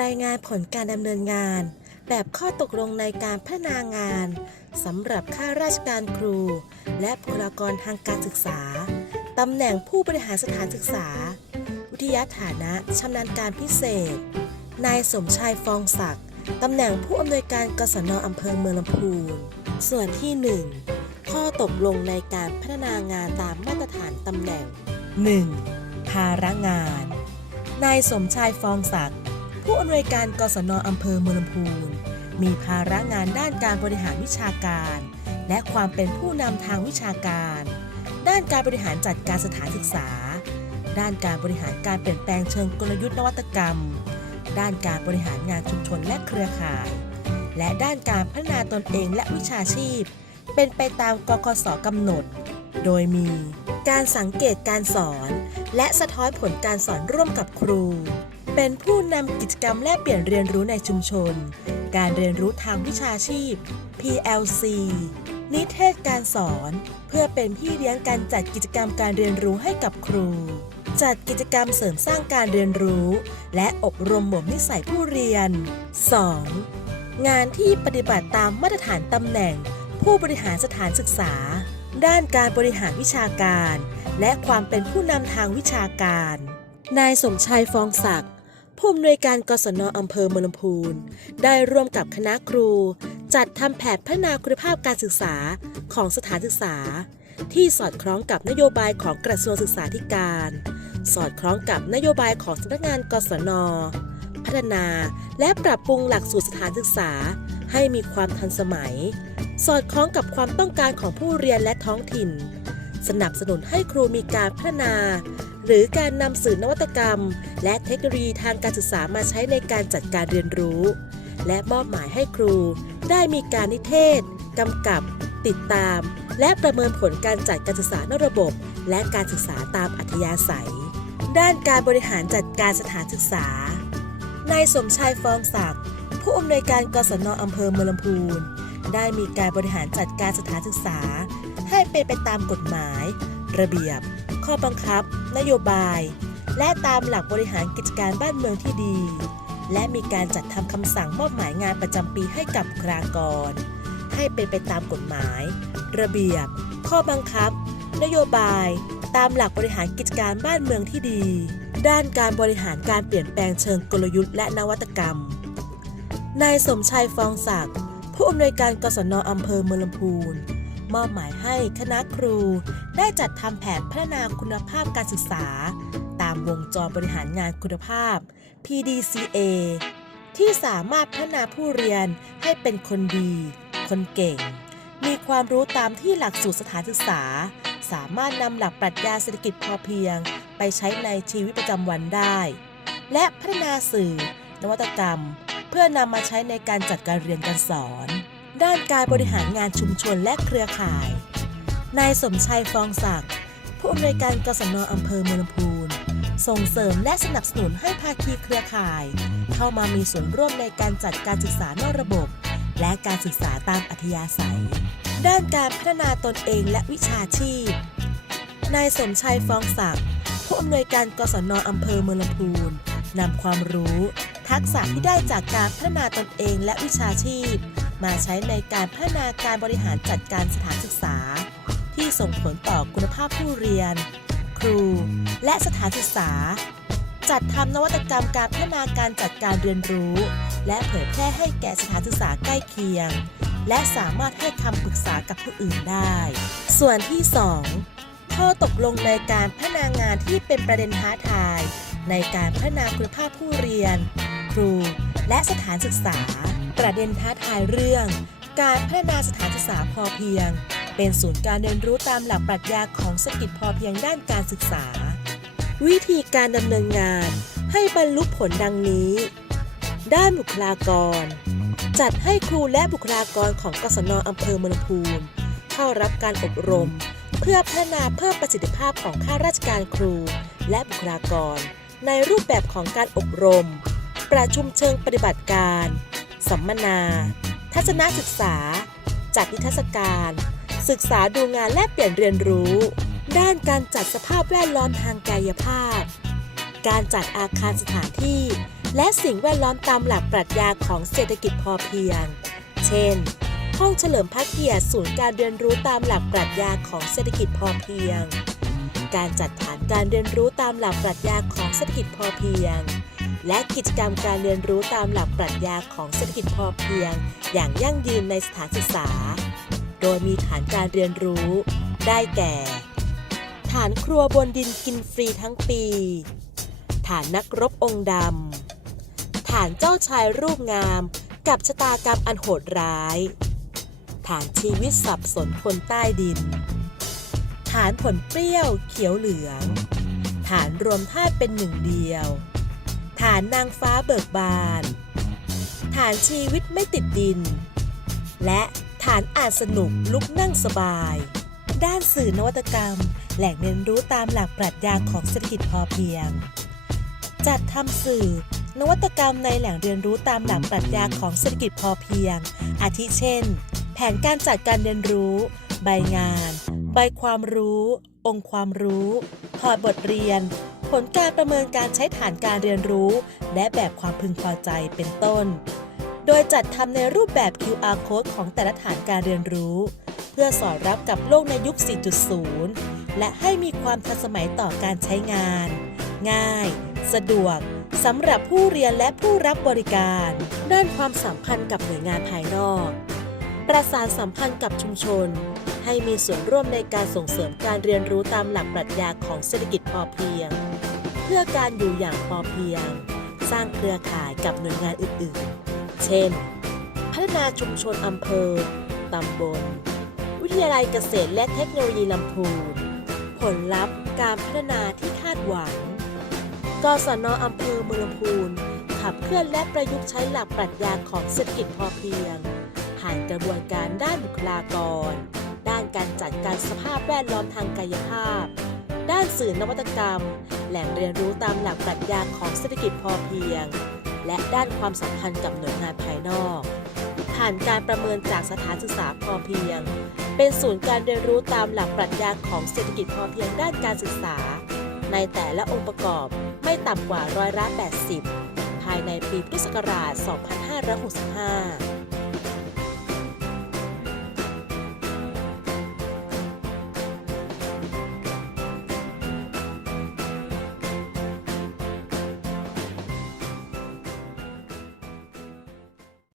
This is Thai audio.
รายงานผลการดำเนินงาน แบบข้อตกลงในการพัฒนางานสำหรับข้าราชการครู และบุคลากรทางการศึกษาตำแหน่งผู้บริหารสถานศึกษา วิทยาฐานะชำนาญการพิเศษ นายสมชายฟองศักดิ์ตำแหน่งผู้อำนวยการกศนอำเภอเมืองลำพูน ส่วนที่ 1 ข้อตกลงในการพัฒนางานตามมาตรฐานตำแหน่ง 1. ภาระงาน นายสมชายฟองศักดิ์ ผู้อำนวยการกศนอำเภอเมืองลำพูน มีภาระงานด้านการบริหารวิชาการ และความเป็นผู้นำทางวิชาการ ด้านการบริหารจัดการสถานศึกษา ด้านการบริหารการเปลี่ยนแปลงเชิงกลยุทธ์นวัตกรรม ด้านการบริหารงานชุมชนและเครือข่าย และด้านการพัฒนาตนเองและวิชาชีพ เป็นไปตามกกสกำหนด โดยมี การสังเกตการสอน และสะท้อนผลการสอนร่วมกับครู เป็นผู้นำกิจกรรมแลกเปลี่ยนเรียนรู้ในชุมชน การเรียนรู้ทางวิชาชีพ PLC นิเทศการสอน เพื่อเป็นพี่เลี้ยงการจัดกิจกรรมการเรียนรู้ให้กับครู จัดกิจกรรมเสริมสร้างการเรียนรู้ และอบรมบ่มนิสัยผู้เรียน 2. งานที่ปฏิบัติตามมาตรฐานตำแหน่ง ผู้บริหารสถานศึกษา ด้านการบริหารวิชาการ และความเป็นผู้นำทางวิชาการ นายสมชายฟองศักดิ์ ผู้อำนวยการกศนอำเภอเมืองลำพูน ได้ร่วมกับคณะครู จัดทำแผนพัฒนาคุณภาพการศึกษาของสถานศึกษา ที่สอดคล้องกับนโยบายของกระทรวงศึกษาธิการ สอดคล้องกับนโยบายของสำนักงานกศน พัฒนา และปรับปรุงหลักสูตรสถานศึกษา ให้มีความทันสมัย สอดคล้องกับความต้องการของผู้เรียนและท้องถิ่น สนับสนุนให้ครูมีการพัฒนา หรือการนำสื่อนวัตกรรม และเทคโนโลยีทางการศึกษามาใช้ในการจัดการเรียนรู้ และมอบหมายให้ครู ได้มีการนิเทศกำกับ ติดตาม และประเมินผลการจัดการศึกษานอกระบบ และการศึกษาตามอัธยาศัย ด้านการบริหารจัดการสถานศึกษานายสมชายฟองศักดิ์ผู้อำนวยการกศนอำเภอเมืองลำพูน ได้มีการบริหารจัดการสถานศึกษา ให้เป็นไปตามกฎหมาย ระเบียบ ข้อบังคับ นโยบาย และตามหลักบริหารกิจการบ้านเมืองที่ดี และมีการจัดทำคำสั่งมอบหมายงานประจำปีให้กับคลากร ให้เป็นไปตามกฎหมาย ระเบียบ ข้อบังคับ นโยบาย ตามหลักบริหารกิจการบ้านเมืองที่ดี ด้านการบริหารการเปลี่ยนแปลงเชิงกลยุทธ์และนวัตกรรมนายสมชัยฟองศักดิ์ผู้อำนวยการกศนอำเภอเมืองลำพูน มอบหมายให้คณะครู ได้จัดทำแผนพัฒนาคุณภาพการศึกษา ตามวงจรบริหารงานคุณภาพ PDCA ที่สามารถพัฒนาผู้เรียนให้เป็นคนดี คนเก่ง มีความรู้ตามที่หลักสูตรสถานศึกษา สามารถนำหลักปรัชญาเศรษฐกิจพอเพียง ไปใช้ในชีวิตประจำวันได้ และพัฒนาสื่อ นวัตกรรม เพื่อนำมาใช้ในการจัดการเรียนการสอน ด้านการบริหารงานชุมชนและเครือข่าย นายสมชัยฟองศักดิ์ผู้อำนวยการกศนอำเภอเมืองลำพูน ส่งเสริมและสนับสนุนให้ภาคีเครือข่าย เข้ามามีส่วนร่วมในการจัดการศึกษานอกระบบ และการศึกษาตามอัธยาศัย ด้านการพัฒนาตนเองและวิชาชีพ นายสมชัยฟองศักดิ์ผู้อำนวยการกศนอำเภอเมืองลำพูนนำความรู้ ทักษะที่ได้จากการพัฒนาตนเองและวิชาชีพ มาใช้ในการพัฒนาการบริหารจัดการสถานศึกษา ที่ส่งผลต่อคุณภาพผู้เรียน ครู และสถานศึกษา จัดทำนวัตกรรมการพัฒนาการจัดการเรียนรู้ และเผยแพร่ให้แก่สถานศึกษาใกล้เคียง และสามารถให้คำปรึกษากับผู้อื่นได้ ส่วนที่ 2 ข้อตกลงในการพัฒนางานที่เป็นประเด็นท้าทาย ในการพัฒนาคุณภาพผู้เรียน ครู และสถานศึกษา ประเด็นท้าทายเรื่อง การพัฒนาสถานศึกษาพอเพียง เป็นศูนย์การเรียนรู้ตามหลักปรัชญาของเศรษฐกิจพอเพียงด้านการศึกษา วิธีการดำเนินงาน ให้บรรลุผลดังนี้ ด้านบุคลากร จัดให้ครูและบุคลากรของกศนอำเภอเมืองลำพูนเข้ารับการอบรม เพื่อพัฒนาเพิ่มประสิทธิภาพของข้าราชการครู และบุคลากร ในรูปแบบของการอบรม ประชุมเชิงปฏิบัติการ สัมมนา ทัศนศึกษา จัดนิทรรศการ ศึกษาดูงานและเปลี่ยนเรียนรู้ ด้านการจัดสภาพแวดล้อมทางกายภาพ การจัดอาคารสถานที่ และสิ่งแวดล้อมตามหลักปรัชญาของเศรษฐกิจพอเพียง เช่น ห้องเฉลิมพระเกียรติศูนย์การเรียนรู้ตามหลักปรัชญาของเศรษฐกิจพอเพียง การจัดฐานการเรียนรู้ตามหลักปรัชญาของเศรษฐกิจพอเพียง และกิจกรรมการเรียนรู้ตามหลักปรัชญาของเศรษฐกิจพอเพียง อย่างยั่งยืนในสถานศึกษา โดยมีฐานการเรียนรู้ ได้แก่ ฐานครัวบนดินกินฟรีทั้งปี ฐานนักรบองค์ดำ ฐานเจ้าชายรูปงามกับชะตากรรมอันโหดร้าย ฐานชีวิตสับสนคนใต้ดิน ฐานผลเปรี้ยวเขียวเหลือง ฐานรวมธาตุเป็นหนึ่งเดียว ฐานนางฟ้าเบิกบาน ฐานชีวิตไม่ติดดิน และฐานอ่านสนุกลุกนั่งสบาย ด้านสื่อนวัตกรรม แหล่งเรียนรู้ตามหลักปรัชญาของเศรษฐกิจพอเพียง จัดทำสื่อ นวัตกรรมในแหล่งเรียนรู้ตามหลักปรัชญาของเศรษฐกิจพอเพียง อาทิเช่น แผนการจัดการเรียนรู้ ใบงาน ใบความรู้ องค์ความรู้พอร์ตบทเรียน ผลการประเมินการใช้ฐานการเรียนรู้ และแบบความพึงพอใจเป็นต้น โดยจัดทำในรูปแบบ QR code ของแต่ละฐานการเรียนรู้ เพื่อสอดรับกับโลกในยุค 4.0 และให้มีความทันสมัยต่อการใช้งาน ง่าย สะดวกสำหรับผู้เรียนและผู้รับบริการ ด้านความสัมพันธ์กับหน่วยงานภายนอก ประสานสัมพันธ์กับชุมชน ให้มีส่วนร่วมในการส่งเสริมการเรียนรู้ตามหลักปรัชญาของเศรษฐกิจพอเพียง เพื่อการอยู่อย่างพอเพียง สร้างเครือข่ายกับหน่วยงานอื่นๆ เช่น พัฒนาชุมชนอำเภอ ตำบล วิทยาลัยเกษตรและเทคโนโลยีลำพูนผลลัพธ์การพัฒนาที่คาดหวัง กศนอำเภอเมืองลำพูนขับเคลื่อนและประยุกต์ใช้หลักปรัชญาของเศรษฐกิจพอเพียง กระบวนการด้านบุคลากร ด้านการจัดการสภาพแวดล้อมทางกายภาพ ด้านสื่อนวัตกรรม แหล่งเรียนรู้ตามหลักปรัชญาของเศรษฐกิจพอเพียง และด้านความสัมพันธ์กับหน่วยงานภายนอก ผ่านการประเมินจากสถานศึกษาพอเพียง เป็นศูนย์การเรียนรู้ตามหลักปรัชญาของเศรษฐกิจพอเพียงด้านการศึกษา ในแต่ละองค์ประกอบไม่ต่ำกว่าร้อยละ80 ภายในปีพุทธศักราช 2565